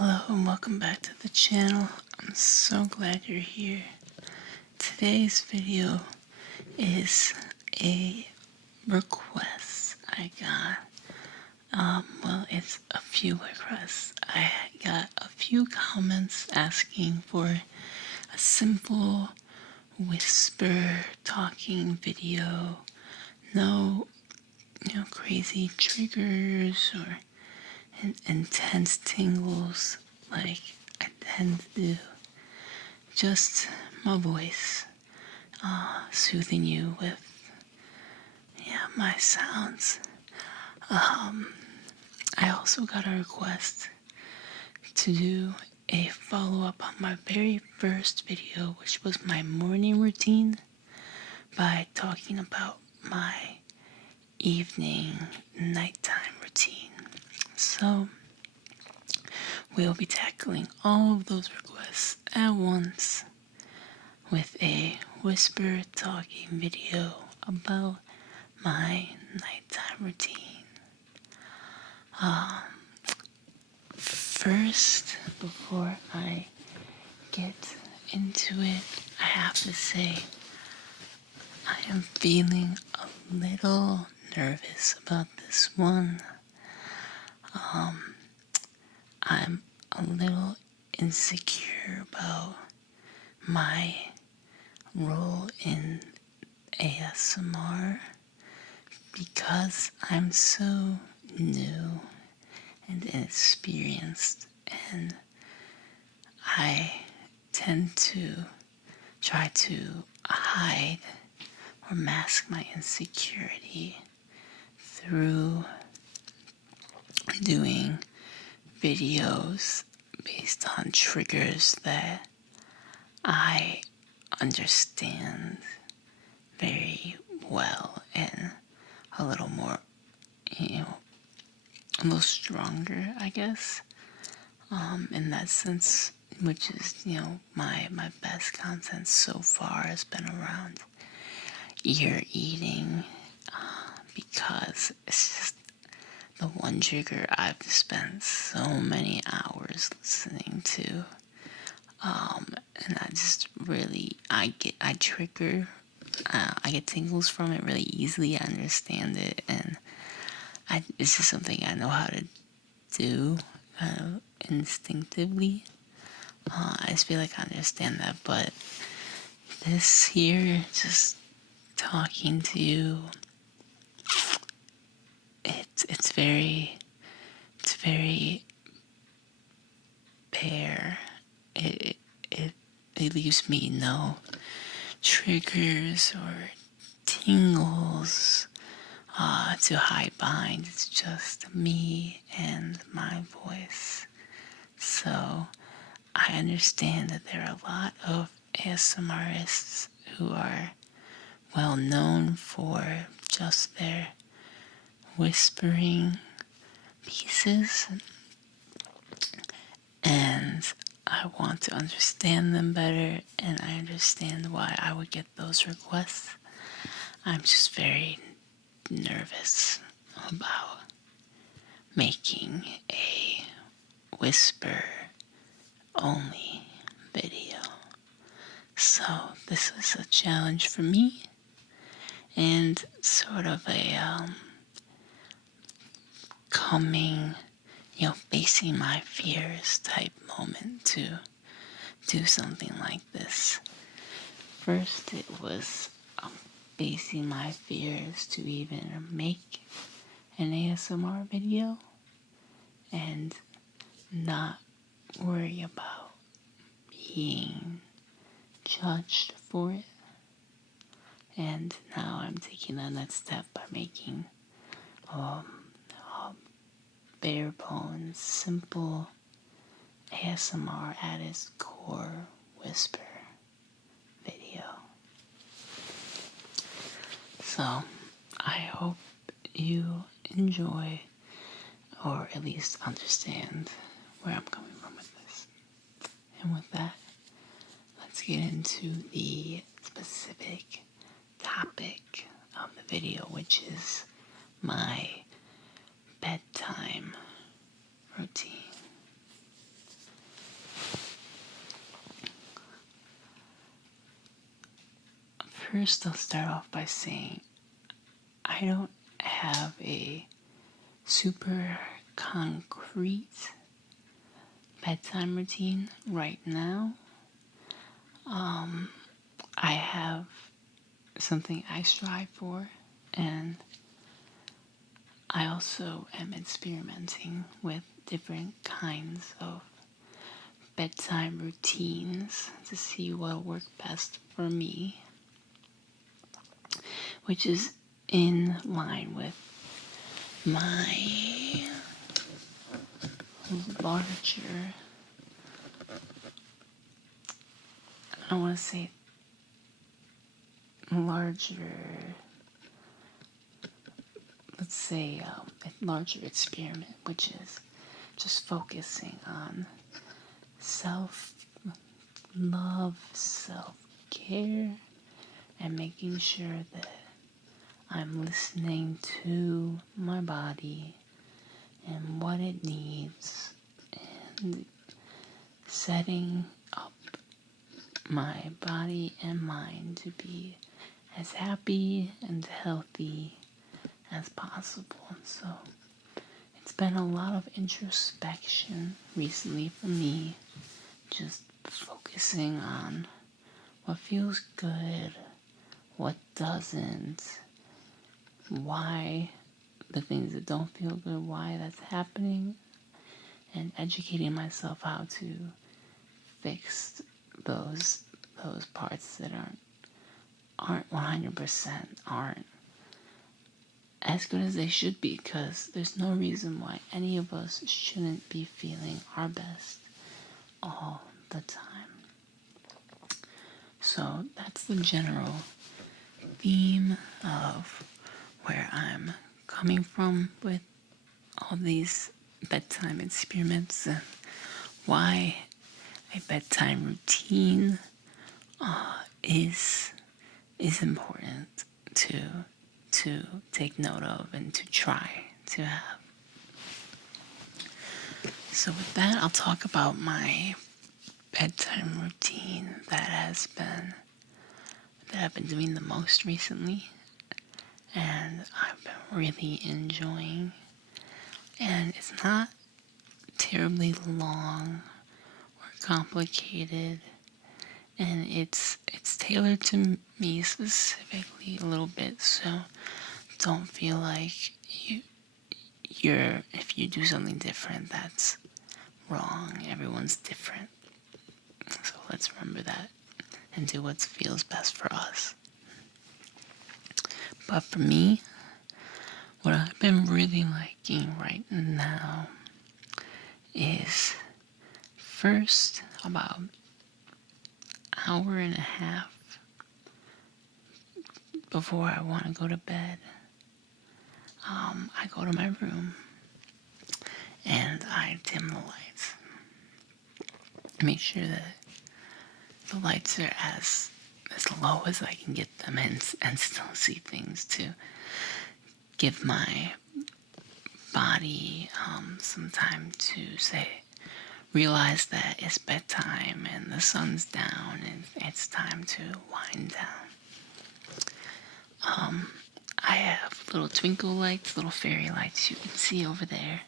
Hello and welcome back to the channel. I'm so glad you're here. Today's video is a request I got. It's a few requests. I got a few comments asking for a simple whisper talking video. No, crazy triggers or intense tingles like I tend to do. Just my voice, soothing you with, my sounds. I also got a request to do a follow-up on my very first video, which was my morning routine, by talking about my nighttime routine. So, we'll be tackling all of those requests at once with a whisper talking video about my nighttime routine. First, before I get into it, I have to say I am feeling a little nervous about this one. I'm a little insecure about my role in ASMR because I'm so new and inexperienced, and I tend to try to hide or mask my insecurity through doing videos based on triggers that I understand very well and a little more, a little stronger, I guess, in that sense, which is, my best content so far has been around ear eating, because it's just the one trigger I've spent so many hours listening to. And I just really, I get tingles from it really easily. I understand it, and it's just something I know how to do instinctively. I just feel like I understand that, but this here, just talking to you, it's very bare. It leaves me no triggers or tingles to hide behind. It's just me and my voice. So I understand that there are a lot of ASMRists who are well known for just their whispering pieces, and I want to understand them better, and I understand why I would get those requests. I'm just very nervous about making a whisper only video. So this was a challenge for me, and sort of a coming, facing my fears type moment to do something like this. First, it was facing my fears to even make an ASMR video and not worry about being judged for it. And now I'm taking that next step by making a bare bones, simple ASMR at its core whisper video. So I hope you enjoy, or at least understand where I'm coming from with this. And with that, let's get into the specific topic of the video, which is my bedtime routine. First, I'll start off by saying I don't have a super concrete bedtime routine right now. I have something I strive for, and I also am experimenting with different kinds of bedtime routines to see what will work best for me, which is in line with my larger, I don't want to say larger, let's say a larger experiment, which is just focusing on self-love, self-care, and making sure that I'm listening to my body and what it needs, and setting up my body and mind to be as happy and healthy as possible. So it's been a lot of introspection recently for me, just focusing on what feels good, what doesn't, why the things that don't feel good, why that's happening, and educating myself how to fix those parts that aren't 100%, aren't as good as they should be, because there's no reason why any of us shouldn't be feeling our best all the time. So that's the general theme of where I'm coming from with all these bedtime experiments, and why a bedtime routine is important to take note of and to try to have. So with that, I'll talk about my bedtime routine that I've been doing the most recently, and I've been really enjoying. And it's not terribly long or complicated, and it's tailored to me specifically a little bit, so don't feel like you're if you do something different, that's wrong. Everyone's different. So let's remember that and do what feels best for us. But for me, what I've been really liking right now is first about an hour and a half before I want to go to bed, I go to my room and I dim the lights. Make sure that the lights are as low as I can get them, and still see things, to give my body some time to realize that it's bedtime and the sun's down and it's time to wind down. I have little twinkle lights, little fairy lights you can see over there.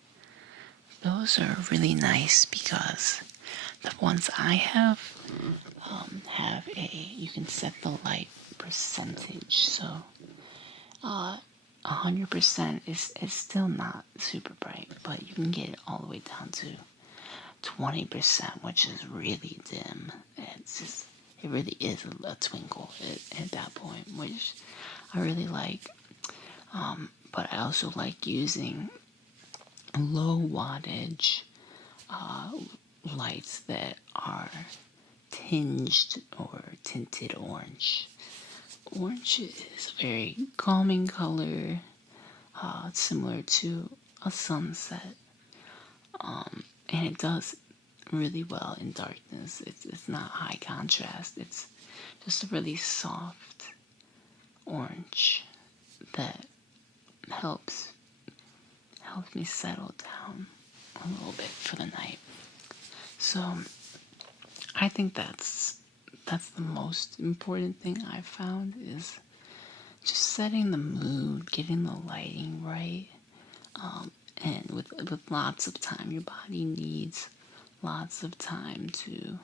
Those are really nice because the ones I have you can set the light percentage. So 100% is still not super bright, but you can get it all the way down to 20%, which is really dim. It really is a twinkle at that point, which I really like. But I also like using low wattage lights that are tinged or tinted orange. Orange is a very calming color, similar to a sunset, and it does really well in darkness. It's not high contrast. It's just a really soft orange that helps me settle down a little bit for the night. So I think that's that's the most important thing I've found is just setting the mood, getting the lighting right, and with lots of time. Your body needs lots of time to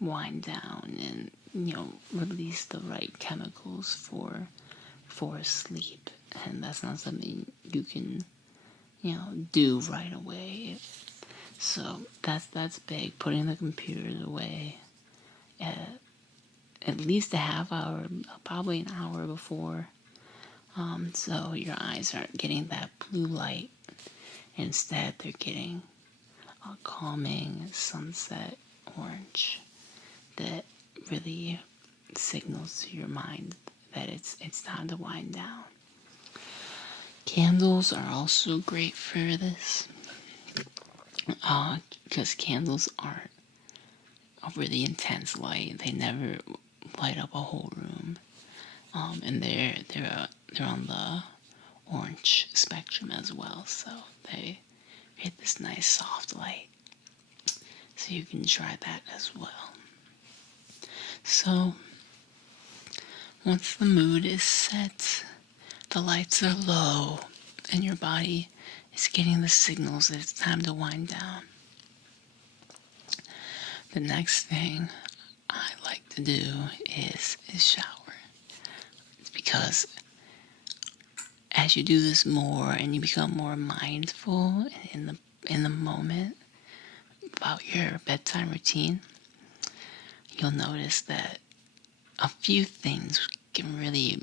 wind down and release the right chemicals for sleep, and that's not something you can do right away. So that's big. Putting the computers away at least a half hour, probably an hour before, so your eyes aren't getting that blue light. Instead, they're getting a calming sunset orange that really signals to your mind that it's time to wind down. Candles are also great for this, because candles aren't a really intense light. They never light up a whole room, and they're on the orange spectrum as well, so they hit this nice soft light. So you can try that as well. So once the mood is set, the lights are low, and your body is getting the signals that it's time to wind down, the next thing I like to do is shower. It's because as you do this more and you become more mindful in the moment about your bedtime routine, you'll notice that a few things can really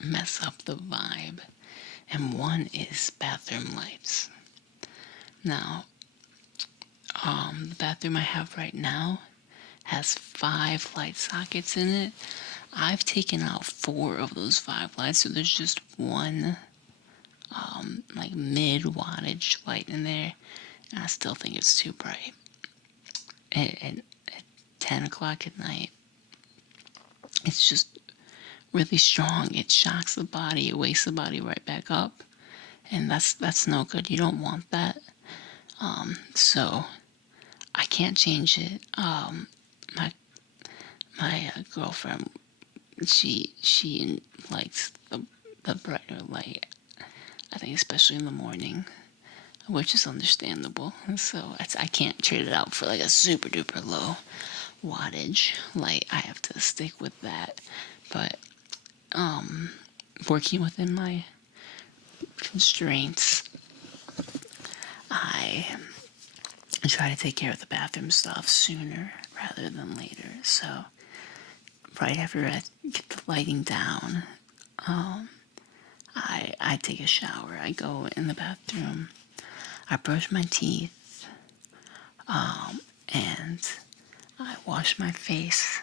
mess up the vibe, and one is bathroom lights. Now, the bathroom I have right now has 5 light sockets in it. I've taken out 4 of those 5 lights, so there's just one like mid wattage light in there, and I still think it's too bright. At 10 o'clock at night, it's just really strong. It shocks the body, it wakes the body right back up, and that's no good. You don't want that. So I can't change it. My girlfriend, she likes the brighter light. I think especially in the morning, which is understandable. So I can't trade it out for like a super duper low wattage light. I have to stick with that. But working within my constraints, I try to take care of the bathroom stuff sooner rather than later. So right after I get the lighting down, I take a shower. I go in the bathroom. I brush my teeth, and I wash my face.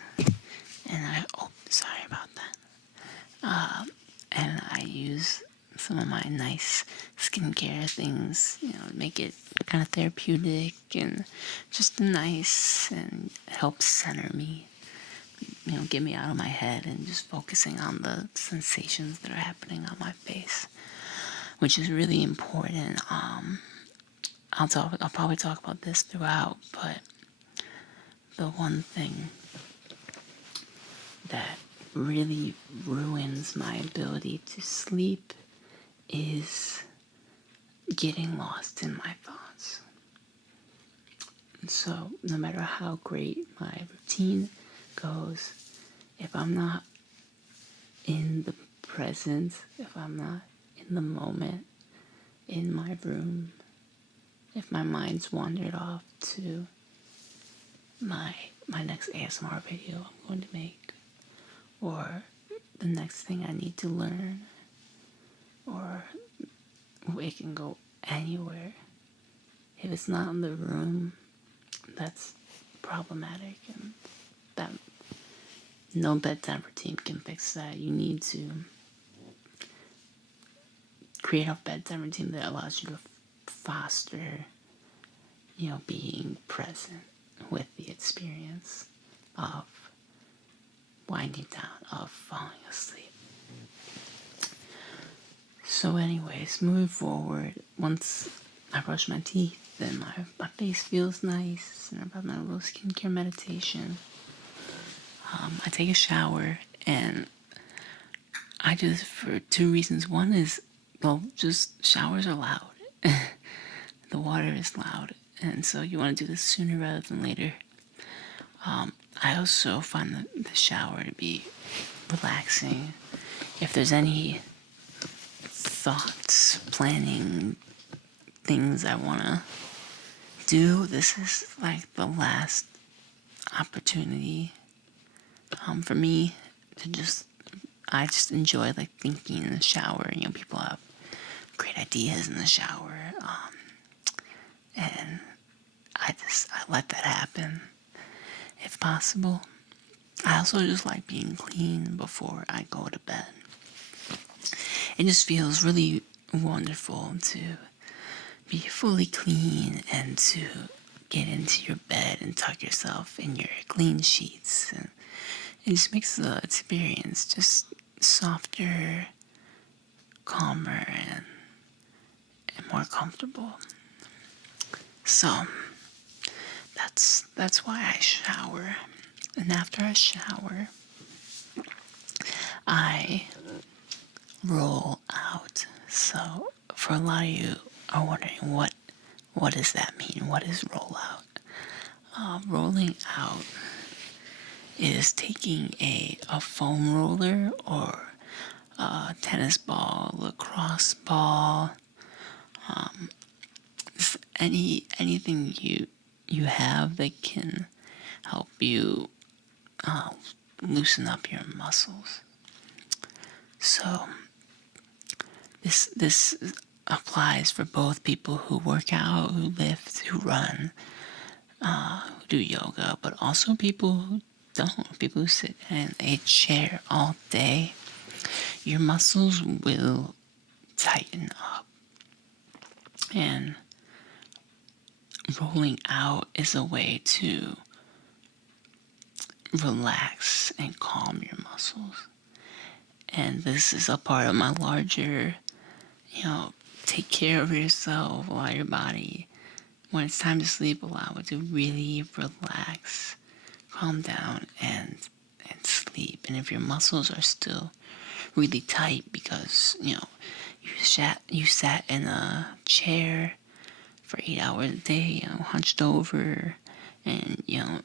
And sorry about that. And I use some of my nice skincare things, to make it kind of therapeutic and just nice and help center me, get me out of my head and just focusing on the sensations that are happening on my face, which is really important. I'll probably talk about this throughout, but the one thing that really ruins my ability to sleep is getting lost in my thoughts. And so no matter how great my routine goes, if I'm not in the present, if I'm not in the moment, in my room, if my mind's wandered off to my next ASMR video I'm going to make, or the next thing I need to learn, or it can go anywhere. If it's not in the room, that's problematic, and that no bedtime routine can fix that. You need to create a bedtime routine that allows you to foster, being present with the experience of winding down, of falling asleep. So anyways, moving forward, once I brush my teeth and my face feels nice, and I've got my little skincare meditation, I take a shower, and I just, for two reasons. One is, well, just showers are loud. The water is loud, and so you want to do this sooner rather than later. I also find the shower to be relaxing. If there's any thoughts, planning, things I want to do, this is like the last opportunity for me to I just enjoy like thinking in the shower. People have great ideas in the shower, and I let that happen if possible. I also just like being clean before I go to bed. It just feels really wonderful to be fully clean and to get into your bed and tuck yourself in your clean sheets. And it just makes the experience just softer, calmer, and more comfortable. So that's why I shower. And after I shower, I roll out. So for a lot of you are wondering what does that mean? What is roll out? Rolling out is taking a foam roller or a tennis ball, lacrosse ball, anything you have that can help you loosen up your muscles. So this applies for both people who work out, who lift, who run, who do yoga, but also people who don't. People who sit in a chair all day. Your muscles will tighten up. And rolling out is a way to relax and calm your muscles. And this is a part of my larger, take care of yourself, allow your body, when it's time to sleep, allow it to really relax, calm down, and sleep. And if your muscles are still really tight because, you sat in a chair for 8 hours a day, hunched over, and, your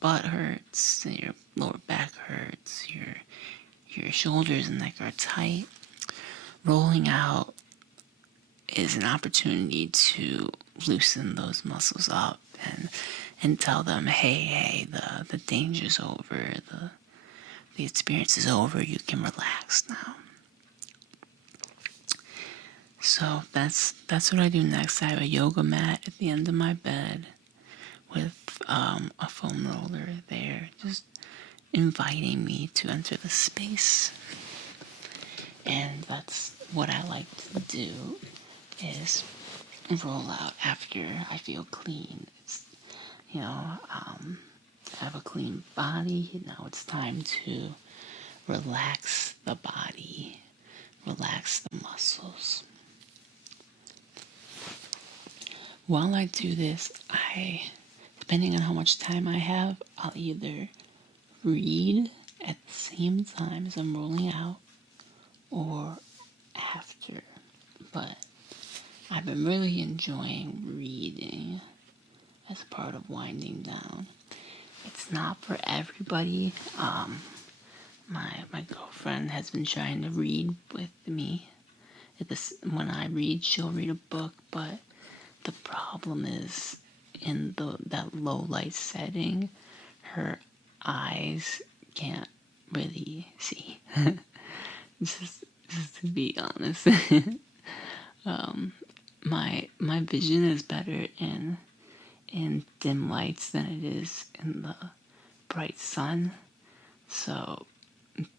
butt hurts, and your lower back hurts, your shoulders and neck are tight. Rolling out is an opportunity to loosen those muscles up and tell them, hey, the danger's over, the experience is over, you can relax now. So that's what I do next. I have a yoga mat at the end of my bed with a foam roller there, just inviting me to enter the space. And that's what I like to do, is roll out after I feel clean. I have a clean body. Now it's time to relax the body, relax the muscles. While I do this, depending on how much time I have, I'll either read at the same time as I'm rolling out or after. But I've been really enjoying reading as part of winding down. It's not for everybody. My girlfriend has been trying to read with me. When I read, she'll read a book, but the problem is in that low light setting, her eyes can't really see. just to be honest. My vision is better in dim lights than it is in the bright sun. So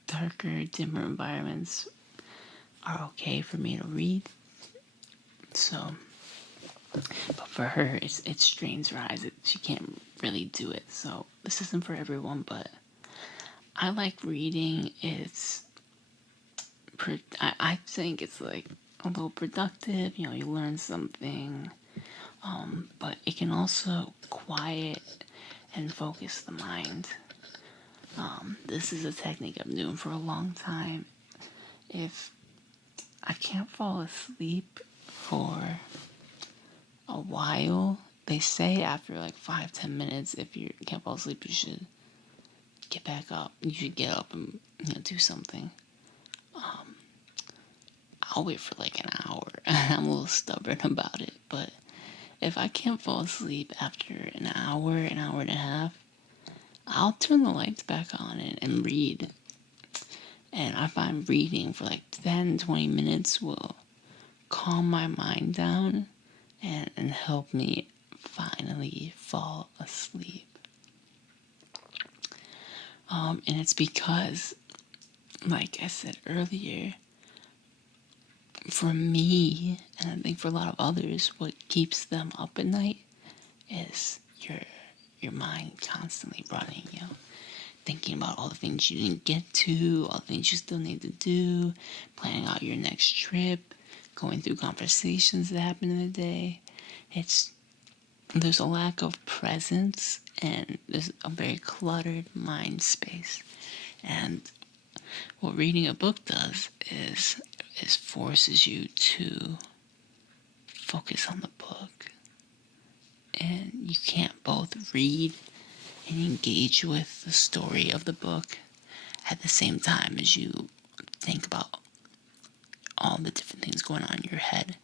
darker, dimmer environments are okay for me to read. So, but for her, it strains her eyes. She can't really do it. So this isn't for everyone, but I like reading. I think it's like a little productive. You learn something. But it can also quiet and focus the mind. This is a technique I'm doing for a long time. If I can't fall asleep for a while, they say after like 5-10 minutes, if you can't fall asleep, you should get back up. You should get up and do something. I'll wait for like an hour. I'm a little stubborn about it, but if I can't fall asleep after an hour and a half, I'll turn the lights back on and read. And I find reading for like 10-20 minutes will calm my mind down and help me finally fall asleep. And it's because, like I said earlier, for me, and I think for a lot of others, what keeps them up at night is your mind constantly running, thinking about all the things you didn't get to, all the things you still need to do, planning out your next trip, going through conversations that happened in the day. There's a lack of presence, and there's a very cluttered mind space. And what reading a book does is forces you to focus on the book. And you can't both read and engage with the story of the book at the same time as you think about all the different things going on in your head.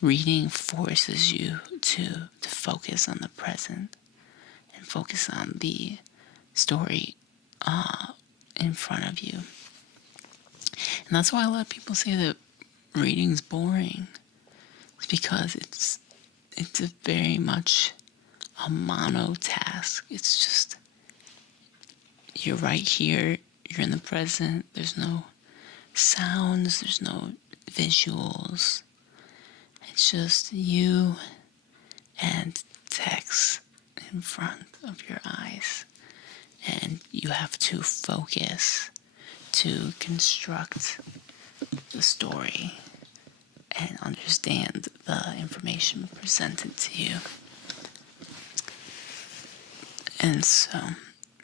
Reading forces you to focus on the present and focus on the story in front of you. And that's why a lot of people say that reading's boring. It's because it's a very much a mono task. It's just, you're right here, you're in the present, there's no sounds, there's no visuals. It's just you and text in front of your eyes. And you have to focus to construct the story and understand the information presented to you. And so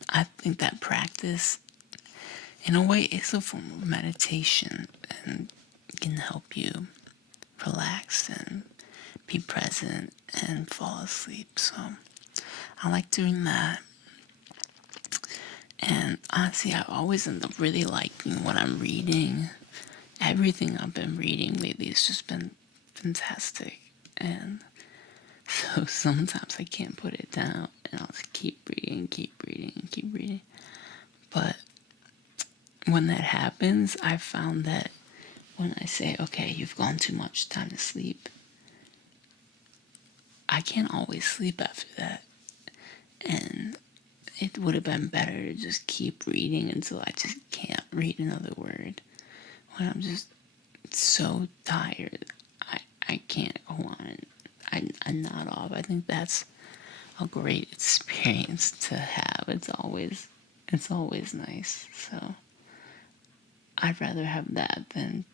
I think that practice, in a way, is a form of meditation and can help you relax and be present and fall asleep. So I like doing that. And honestly, I always end up really liking what I'm reading. Everything I've been reading lately has just been fantastic. And so sometimes I can't put it down, and I'll just keep reading. But when that happens, I've found that when I say, okay, you've gone too much, time to sleep, I can't always sleep after that. And it would have been better to just keep reading until I just can't read another word. When I'm just so tired, I can't go on. I nod off. I think that's a great experience to have. It's always nice. So I'd rather have that than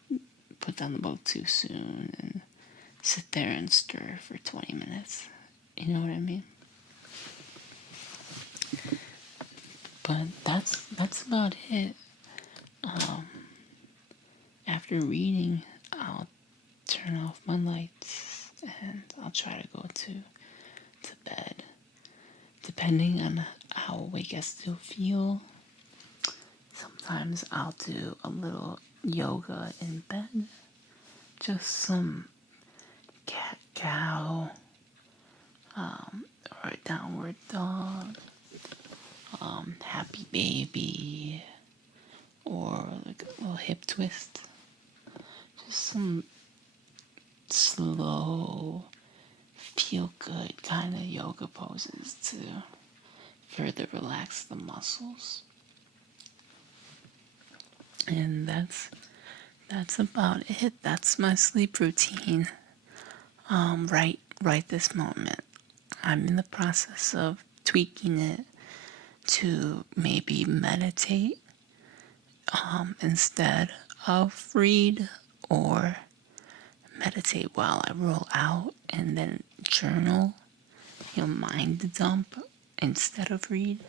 put down the book too soon and sit there and stir for 20 minutes. You know what I mean? But that's about it. After reading, I'll turn off my lights and I'll try to go to bed. Depending on how awake I still feel, sometimes I'll do a little yoga in bed. Just some cat-cow, or a downward dog, happy baby, or like a little hip twist. Just some slow, feel good kind of yoga poses to further relax the muscles. And that's about it. That's my sleep routine. Right this moment. I'm in the process of tweaking it to maybe meditate instead of read, or meditate while I roll out and then journal, mind dump instead of read.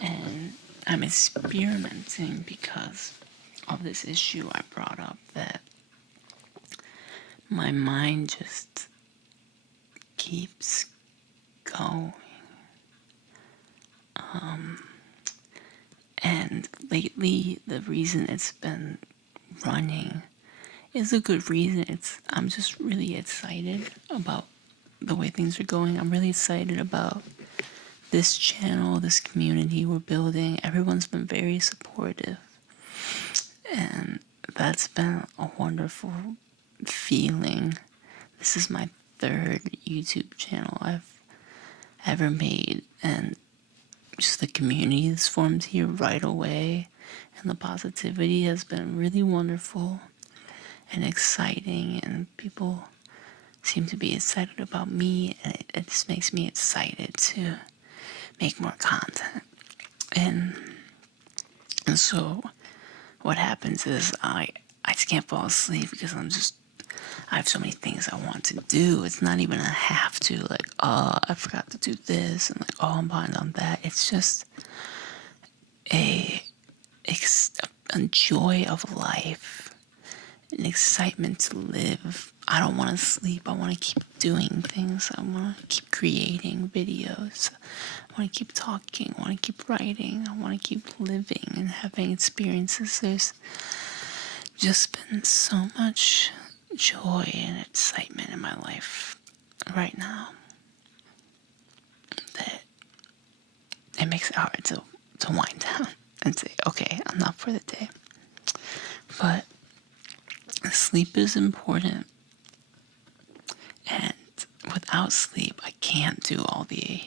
And I'm experimenting because of this issue I brought up, that my mind just keeps going. And lately, the reason it's been running is a good reason. I'm just really excited about the way things are going. I'm really excited about this channel, this community we're building. Everyone's been very supportive, and that's been a wonderful feeling. This is my third YouTube channel I've ever made, and just the community that's formed here right away, and the positivity has been really wonderful and exciting, and people seem to be excited about me, and it just makes me excited to make more content. And so what happens is I just can't fall asleep because I have so many things I want to do. It's not even a have to, like, oh, I forgot to do this, and like, oh, I'm behind on that. It's just a, a joy of life, an excitement to live. I don't want to sleep. I want to keep doing things. I want to keep creating videos. I want to keep talking. I want to keep writing. I want to keep living and having experiences. There's just been so much joy and excitement in my life right now that it makes it hard to wind down and say, okay, I'm not for the day. But sleep is important, and without sleep, I can't do all the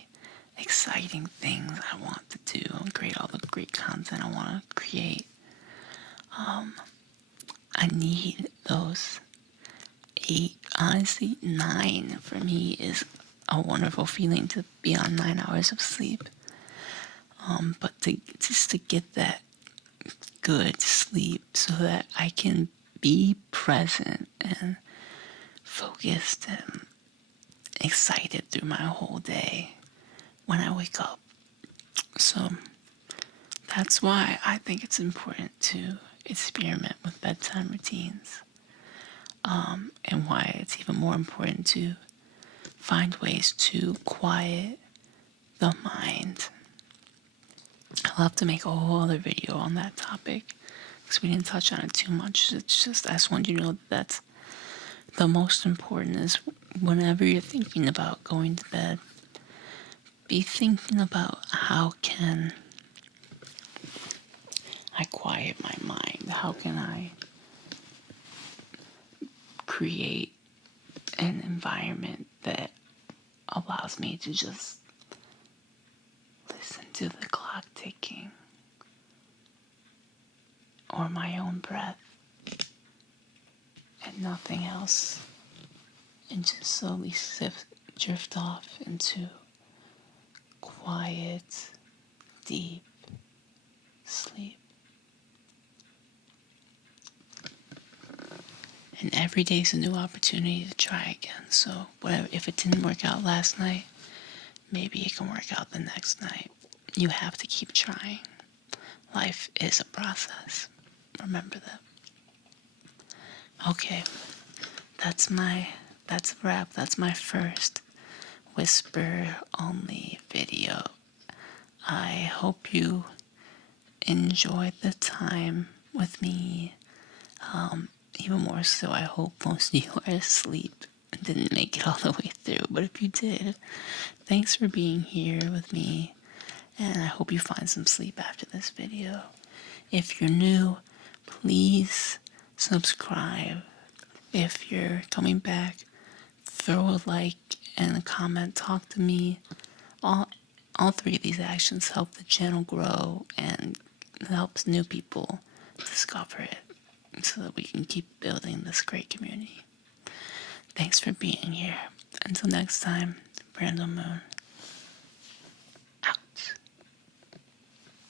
exciting things I want to do and create all the great content I want to create. I need those 8, honestly 9 for me is a wonderful feeling, to be on 9 hours of sleep. But to get that good sleep so that I can be present and focused and excited through my whole day when I wake up. So that's why I think it's important to experiment with bedtime routines, and why it's even more important to find ways to quiet the mind. I'll have to make a whole other video on that topic because we didn't touch on it too much. It's just, I just want you to know that that's the most important, is whenever you're thinking about going to bed, be thinking about how can I quiet my mind? How can I create an environment that allows me to just listen to the clock ticking or my own breath and nothing else, and just slowly drift off into quiet, deep sleep. And every day is a new opportunity to try again. So whatever, if it didn't work out last night, maybe it can work out the next night. You have to keep trying. Life is a process. Remember that. Okay, that's a wrap. That's my first whisper only video. I hope you enjoyed the time with me. Even more so, I hope most of you are asleep and didn't make it all the way through. But if you did, thanks for being here with me, and I hope you find some sleep after this video. If you're new, please subscribe. If you're coming back, throw a like and a comment, talk to me. All 3 of these actions help the channel grow, and it helps new people discover it so that we can keep building this great community. Thanks for being here. Until next time, Brando Moon.